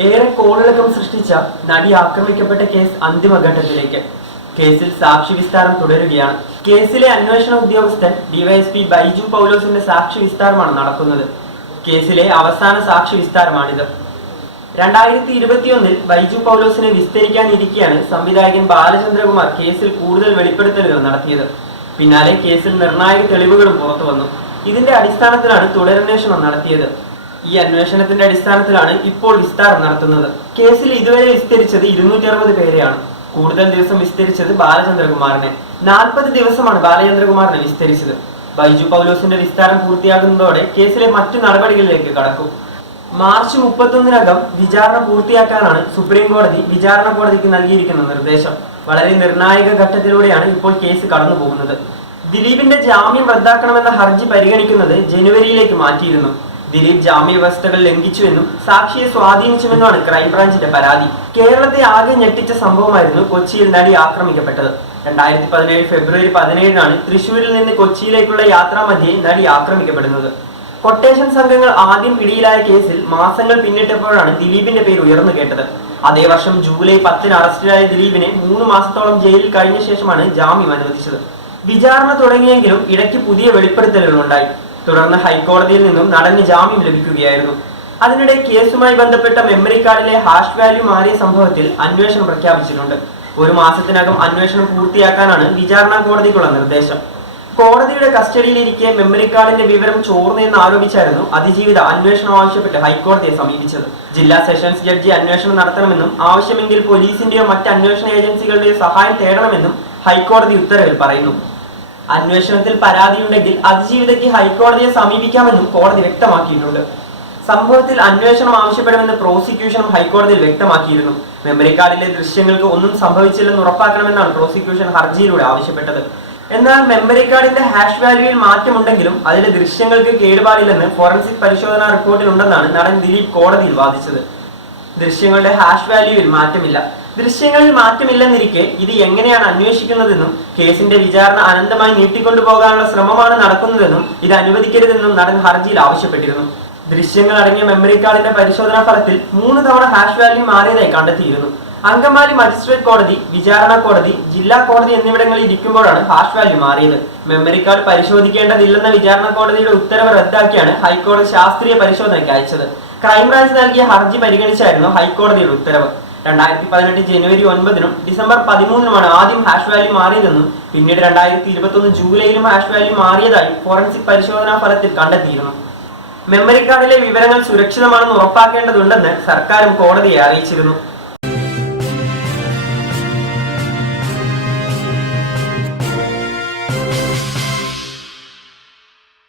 ഏറെ കോളിളക്കം സൃഷ്ടിച്ച നടി ആക്രമിക്കപ്പെട്ട കേസ് അന്തിമഘട്ടത്തിലേക്ക്. കേസിൽ സാക്ഷി വിസ്താരം തുടരുകയാണ്. കേസിലെ അന്വേഷണ ഉദ്യോഗസ്ഥൻ ഡിവൈഎസ്പി ബൈജു പൗലോസിന്റെ സാക്ഷി വിസ്താരമാണ് നടക്കുന്നത്. കേസിലെ അവസാന സാക്ഷി വിസ്താരമാണിത്. 2021 ബൈജു പൗലോസിനെ വിസ്തരിക്കാനിരിക്കെയാണ് സംവിധായകൻ ബാലചന്ദ്രകുമാർ കേസിൽ കൂടുതൽ വെളിപ്പെടുത്തലുകൾ നടത്തിയത്. പിന്നാലെ കേസിൽ നിർണായക തെളിവുകളും പുറത്തു വന്നു. ഇതിന്റെ അടിസ്ഥാനത്തിലാണ് തുടരന്വേഷണം നടത്തിയത്. ഈ അന്വേഷണത്തിന്റെ അടിസ്ഥാനത്തിലാണ് ഇപ്പോൾ വിസ്താരം നടത്തുന്നത്. കേസിൽ ഇതുവരെ വിസ്തരിച്ചത് 260 പേരെയാണ്. കൂടുതൽ ദിവസം വിസ്തരിച്ചത് ബാലചന്ദ്രകുമാറിനെ. 40 ദിവസമാണ് ബാലചന്ദ്രകുമാറിനെ വിസ്തരിച്ചത്. ബൈജു പൗലോസിന്റെ വിസ്താരം പൂർത്തിയാകുന്നതോടെ കേസിലെ മറ്റു നടപടികളിലേക്ക് കടക്കും. മാർച്ച് 31-നകം വിചാരണ പൂർത്തിയാക്കാനാണ് സുപ്രീം കോടതി വിചാരണ കോടതിക്ക് നൽകിയിരിക്കുന്ന നിർദ്ദേശം. വളരെ നിർണായക ഘട്ടത്തിലൂടെയാണ് ഇപ്പോൾ കേസ് കടന്നു പോകുന്നത്. ദിലീപിന്റെ ജാമ്യം റദ്ദാക്കണമെന്ന ഹർജി പരിഗണിക്കുന്നത് ജനുവരിയിലേക്ക് മാറ്റിയിരുന്നു. ദിലീപ് ജാമ്യ വ്യവസ്ഥകൾ ലംഘിച്ചുവെന്നും സാക്ഷിയെ സ്വാധീനിച്ചുവെന്നുമാണ് ക്രൈംബ്രാഞ്ചിന്റെ പരാതി. കേരളത്തെ ആകെ ഞെട്ടിച്ച സംഭവമായിരുന്നു കൊച്ചിയിൽ നടി ആക്രമിക്കപ്പെട്ടത്. 2017 ഫെബ്രുവരി 17-നാണ് തൃശൂരിൽ നിന്ന് കൊച്ചിയിലേക്കുള്ള യാത്രാമധ്യേ നടി ആക്രമിക്കപ്പെടുന്നത്. കൊട്ടേഷൻ സംഘങ്ങൾ ആദ്യം പിടിയിലായ കേസിൽ മാസങ്ങൾ പിന്നിട്ടപ്പോഴാണ് ദിലീപിന്റെ പേര് ഉയർന്നു കേട്ടത്. അതേ വർഷം ജൂലൈ 10-ന് അറസ്റ്റിലായ ദിലീപിനെ 3 മാസത്തോളം ജയിലിൽ കഴിഞ്ഞ ശേഷമാണ് ജാമ്യം അനുവദിച്ചത്. വിചാരണ തുടങ്ങിയെങ്കിലും ഇടയ്ക്ക് പുതിയ വെളിപ്പെടുത്തലുകൾ ഉണ്ടായി. തുടർന്ന് ഹൈക്കോടതിയിൽ നിന്നും നടന് ജാമ്യം ലഭിക്കുകയായിരുന്നു. അതിനിടെ കേസുമായി ബന്ധപ്പെട്ട മെമ്മറി കാർഡിലെ ഹാഷ് വാല്യൂ മാറിയ സംഭവത്തിൽ അന്വേഷണം പ്രഖ്യാപിച്ചിട്ടുണ്ട്. 1 മാസത്തിനകം അന്വേഷണം പൂർത്തിയാക്കാനാണ് വിചാരണ കോടതിക്കുള്ള നിർദ്ദേശം. കോടതിയുടെ കസ്റ്റഡിയിലിരിക്കെ മെമ്മറി കാർഡിന്റെ വിവരം ചോർന്നെന്ന് ആരോപിച്ചായിരുന്നു അതിജീവിത അന്വേഷണം ആവശ്യപ്പെട്ട് ഹൈക്കോടതിയെ സമീപിച്ചത്. ജില്ലാ സെഷൻസ് ജഡ്ജി അന്വേഷണം നടത്തണമെന്നും ആവശ്യമെങ്കിൽ പോലീസിന്റെയോ മറ്റ് അന്വേഷണ ഏജൻസികളുടെയോ സഹായം തേടണമെന്നും ഹൈക്കോടതി ഉത്തരവിൽ പറയുന്നു. അന്വേഷണത്തിൽ പരാതിയുണ്ടെങ്കിൽ അതിജീവിതയ്ക്ക് ഹൈക്കോടതിയെ സമീപിക്കാമെന്നും കോടതി വ്യക്തമാക്കിയിട്ടുണ്ട്. സംഭവത്തിൽ അന്വേഷണം ആവശ്യപ്പെടുമെന്ന് പ്രോസിക്യൂഷനും ഹൈക്കോടതിയിൽ വ്യക്തമാക്കിയിരുന്നു. മെമ്മറി കാർഡിലെ ദൃശ്യങ്ങൾക്ക് ഒന്നും സംഭവിച്ചില്ലെന്ന് ഉറപ്പാക്കണമെന്നാണ് പ്രോസിക്യൂഷൻ ഹർജിയിലൂടെ ആവശ്യപ്പെട്ടത്. എന്നാൽ മെമ്മറി കാർഡിന്റെ ഹാഷ് വാല്യൂവിൽ മാറ്റമുണ്ടെങ്കിലും അതിലെ ദൃശ്യങ്ങൾക്ക് കേടുപാടില്ലെന്ന് ഫോറൻസിക് പരിശോധനാ റിപ്പോർട്ടിലുണ്ടെന്നാണ് നടൻ ദിലീപ് കോടതിയിൽ വാദിച്ചത്. ദൃശ്യങ്ങളുടെ ഹാഷ് വാല്യൂവിൽ മാറ്റമില്ല. ദൃശ്യങ്ങളിൽ മാറ്റമില്ലെന്നിരിക്കെ ഇത് എങ്ങനെയാണ് അന്വേഷിക്കുന്നതെന്നും കേസിന്റെ വിചാരണ അനന്തമായി നീട്ടിക്കൊണ്ടുപോകാനുള്ള ശ്രമമാണ് നടക്കുന്നതെന്നും ഇത് അനുവദിക്കരുതെന്നും നടൻ ഹർജിയിൽ ആവശ്യപ്പെട്ടിരുന്നു. ദൃശ്യങ്ങൾ അടങ്ങിയ മെമ്മറി കാർഡിന്റെ പരിശോധനാ ഫലത്തിൽ 3 തവണ ഹാഷ് വാല്യൂ മാറിയതായി കണ്ടെത്തിയിരുന്നു. അങ്കമാലി മജിസ്ട്രേറ്റ് കോടതി, വിചാരണ കോടതി, ജില്ലാ കോടതി എന്നിവിടങ്ങളിൽ ഇരിക്കുമ്പോഴാണ് ഹാഷ് വാല്യൂ മാറിയത്. മെമ്മറി കാർഡ് പരിശോധിക്കേണ്ടതില്ലെന്ന വിചാരണ കോടതിയുടെ ഉത്തരവ് റദ്ദാക്കിയാണ് ഹൈക്കോടതി ശാസ്ത്രീയ പരിശോധനയ്ക്ക് അയച്ചത്. ക്രൈംബ്രാഞ്ച് നൽകിയ ഹർജി പരിഗണിച്ചായിരുന്നു ഹൈക്കോടതിയുടെ ഉത്തരവ്. 2018 ജനുവരി 9-നും ഡിസംബർ 13-നുമാണ് ആദ്യം ഹാഷ് വാല്യൂ മാറിയതെന്നും പിന്നീട് 2021 ജൂലൈയിലും ഹാഷ് വാല്യൂ മാറിയതായി ഫോറൻസിക് പരിശോധനാ ഫലത്തിൽ കണ്ടെത്തിയിരുന്നു. മെമ്മറി കാർഡിലെ വിവരങ്ങൾ സുരക്ഷിതമാണെന്ന് ഉറപ്പാക്കേണ്ടതുണ്ടെന്ന് സർക്കാരും കോടതിയെ അറിയിച്ചിരുന്നു.